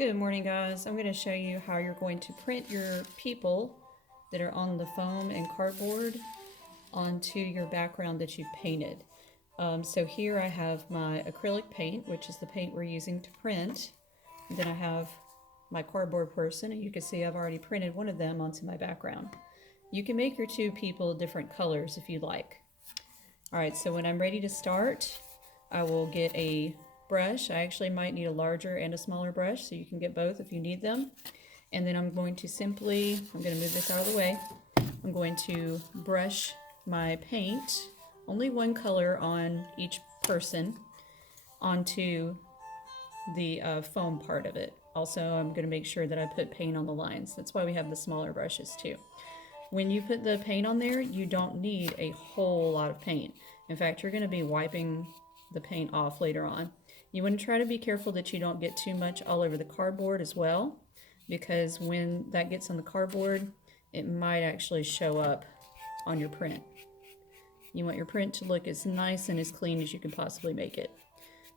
Good morning, guys. I'm going to show you how you're going to print your people that are on the foam and cardboard onto your background that you've painted. So here I have my acrylic paint, which is the paint we're using to print. And then I have my cardboard person, and you can see I've already printed one of them onto my background. You can make your two people different colors if you like. Alright, so when I'm ready to start, I will get a brush. I actually might need a larger and a smaller brush, so you can get both if you need them. And then I'm going to move this out of the way. I'm going to brush my paint, only one color on each person, onto the foam part of it. Also, I'm going to make sure that I put paint on the lines. That's why we have the smaller brushes too. When you put the paint on there, you don't need a whole lot of paint. In fact, you're going to be wiping the paint off later on. You want to try to be careful that you don't get too much all over the cardboard as well, because when that gets on the cardboard, it might actually show up on your print. You want your print to look as nice and as clean as you can possibly make it.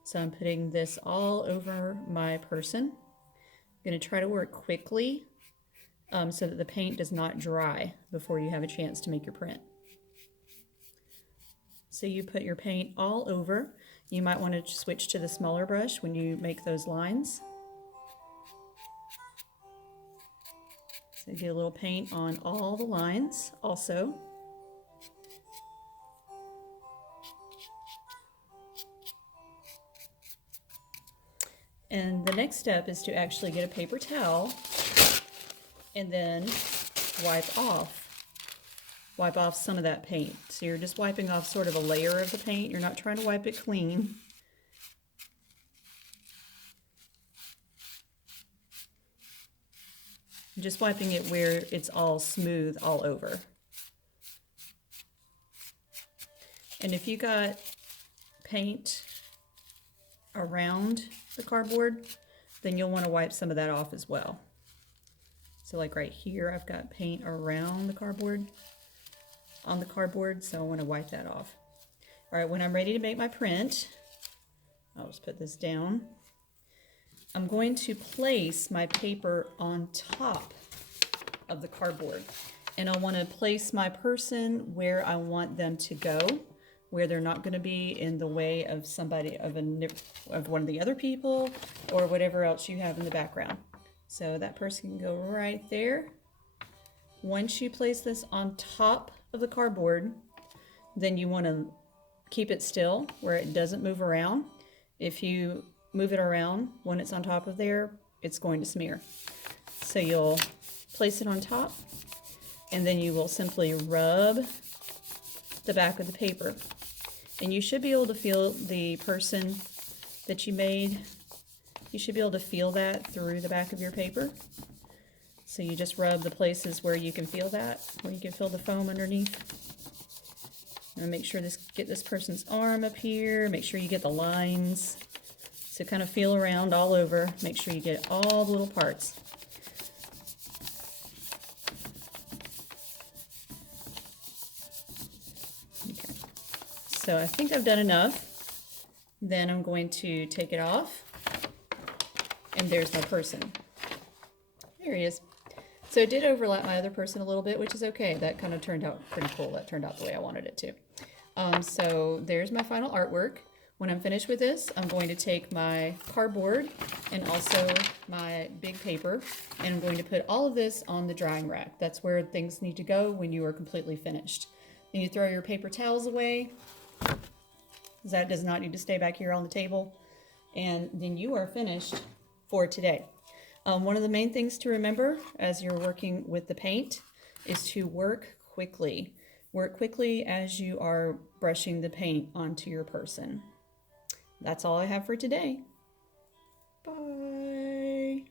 So I'm putting this all over my person. I'm going to try to work quickly so that the paint does not dry before you have a chance to make your print. So you put your paint all over. You might want to switch to the smaller brush when you make those lines. So get a little paint on all the lines also. And the next step is to actually get a paper towel and then wipe off some of that paint. So you're just wiping off sort of a layer of the paint. You're not trying to wipe it clean. You're just wiping it where it's all smooth all over. And if you got paint around the cardboard, then you'll want to wipe some of that off as well. So like right here, I've got paint around the cardboard, so I want to wipe that off. All right, when I'm ready to make my print, I'll just put this down. I'm going to place my paper on top of the cardboard, and I want to place my person where I want them to go, where they're not going to be in the way of somebody, of one of the other people, or whatever else you have in the background. So that person can go right there. Once you place this on top of the cardboard, then you want to keep it still where it doesn't move around. If you move it around when it's on top of there, it's going to smear. So you'll place it on top, and then you will simply rub the back of the paper. And you should be able to feel the person that you made. You should be able to feel that through the back of your paper. So you just rub the places where you can feel that, where you can feel the foam underneath. And make sure get this person's arm up here. Make sure you get the lines. So kind of feel around all over. Make sure you get all the little parts. Okay. So I think I've done enough. Then I'm going to take it off. And there's my person. There he is. So it did overlap my other person a little bit, which is okay. That kind of turned out pretty cool. That turned out the way I wanted it to. So there's my final artwork. When I'm finished with this, I'm going to take my cardboard and also my big paper, and I'm going to put all of this on the drying rack. That's where things need to go when you are completely finished. Then you throw your paper towels away. That does not need to stay back here on the table. And then you are finished for today. One of the main things to remember as you're working with the paint is to work quickly. Work quickly as you are brushing the paint onto your person. That's all I have for today. Bye.